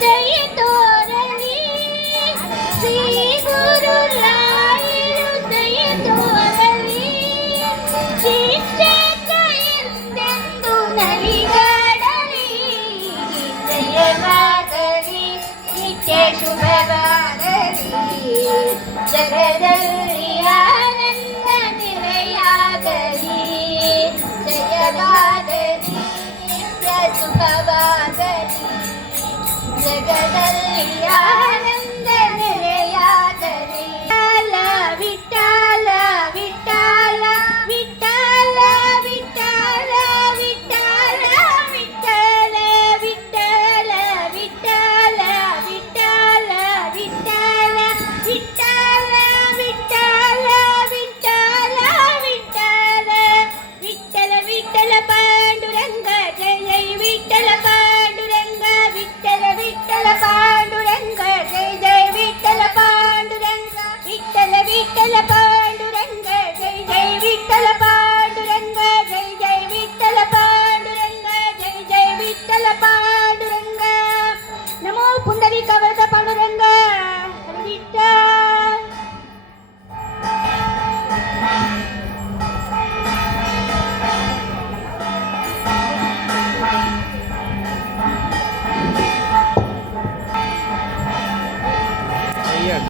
ದಯೆ ತೋರಲಿ ಶ್ರೀ ಗುರು ರಾಯರು ದಯೆ ತೋರಲಿ ಶಿಕ್ಷಕ ಎಂದೆಂದು ನಲಿಗಾಡಲಿ ಜಯವಾಗಲಿ ನಿತ್ಯ ಶುಭವಾಗಲಿ ಜಗದಲ್ಲಿ ಆನಂದ ನಿಲಯಾಗಲಿ ಜಯವಾಗಲಿ ನಿತ್ಯ ಶುಭವಾಗಲಿ ಜಗದಲ್ಲಿ ಆನಂದ ನಿಲಯಾಗಲಿ